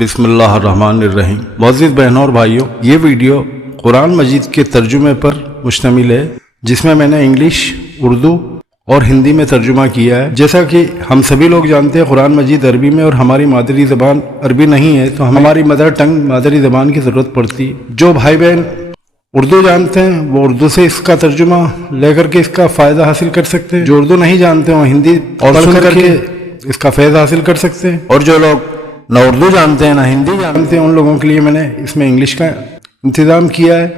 بسم اللہ الرحمن الرحیم۔ معزز بہنوں اور بھائیوں، یہ ویڈیو قرآن مجید کے ترجمے پر مشتمل ہے، جس میں میں نے انگلش، اردو اور ہندی میں ترجمہ کیا ہے۔ جیسا کہ ہم سبھی لوگ جانتے ہیں قرآن مجید عربی میں، اور ہماری مادری زبان عربی نہیں ہے تو ہماری مدر ٹنگ مادری زبان کی ضرورت پڑتی ہے۔ جو بھائی بہن اردو جانتے ہیں وہ اردو سے اس کا ترجمہ لے کر کے اس کا فائدہ حاصل کر سکتے ہیں، جو اردو نہیں جانتے وہ ہندی پڑھ کر کے اس کا فیض حاصل کر سکتے ہیں، اور جو لوگ نہ اردو جانتے ہیں نہ ہندی جانتے ہیں ان لوگوں کے لیے میں نے اس میں انگلش کا انتظام کیا ہے۔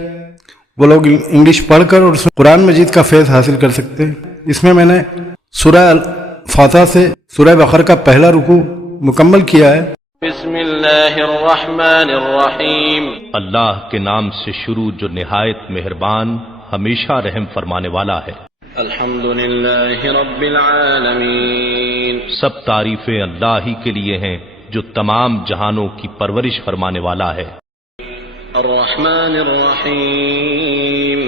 وہ لوگ انگلش پڑھ کر اور قرآن مجید کا فیض حاصل کر سکتے ہیں۔ اس میں نے سورہ فاتحہ سے سورہ بقرہ کا پہلا رکوع مکمل کیا ہے۔ بسم اللہ الرحمن الرحیم۔ اللہ کے نام سے شروع جو نہایت مہربان ہمیشہ رحم فرمانے والا ہے۔ الحمد للہ رب العالمین۔ سب تعریفیں اللہ ہی کے لیے ہیں جو تمام جہانوں کی پرورش فرمانے والا ہے۔ الرحمن الرحیم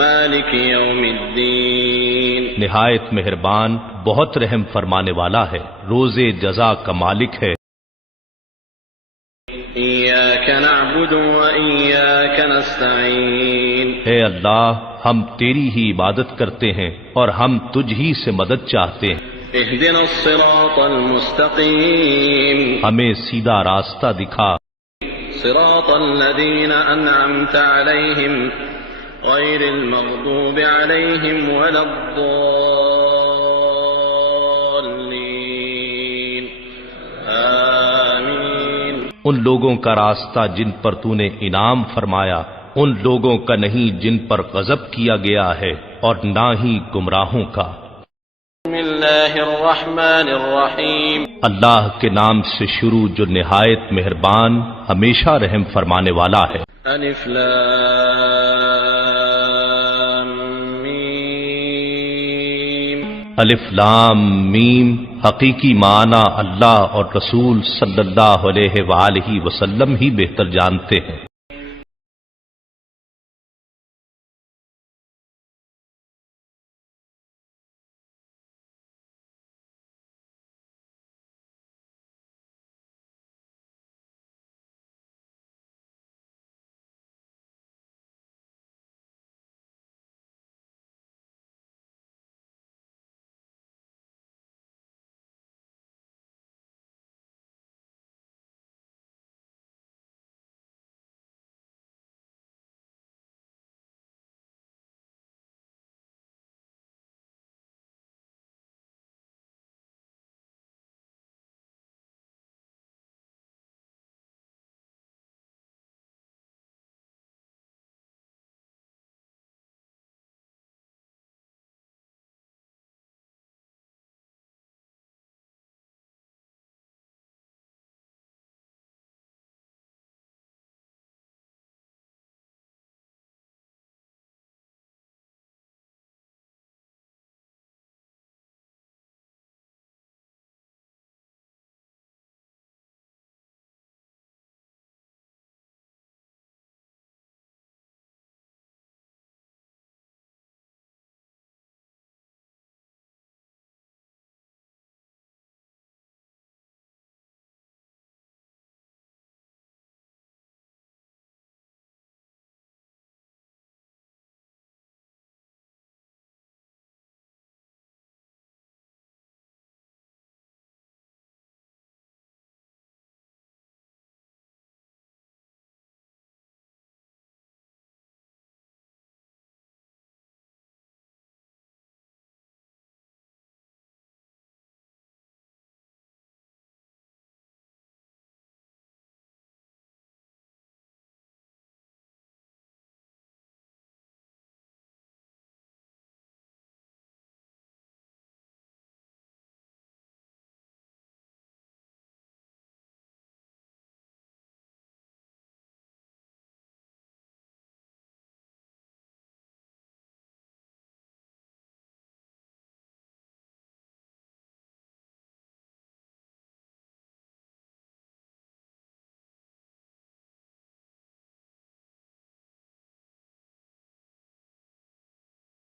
مالک یوم الدین۔ نہایت مہربان بہت رحم فرمانے والا ہے، روز جزا کا مالک ہے۔ ایاک نعبد و ایاک نستعین۔ اے اللہ، ہم تیری ہی عبادت کرتے ہیں اور ہم تجھ ہی سے مدد چاہتے ہیں۔ اہدنا الصراط المستقیم۔ ہمیں سیدھا راستہ دکھا۔ صراط الذین انعمت علیہم غیر المغضوب علیہم ولا الضالین آمین۔ ان لوگوں کا راستہ جن پر تو نے انعام فرمایا، ان لوگوں کا نہیں جن پر غضب کیا گیا ہے، اور نہ ہی گمراہوں کا۔ بسم اللہ الرحمن الرحیم۔ اللہ کے نام سے شروع جو نہایت مہربان ہمیشہ رحم فرمانے والا ہے۔ الف لام میم۔ الف لام میم حقیقی معنی اللہ اور رسول صلی اللہ علیہ وآلہ وسلم ہی بہتر جانتے ہیں۔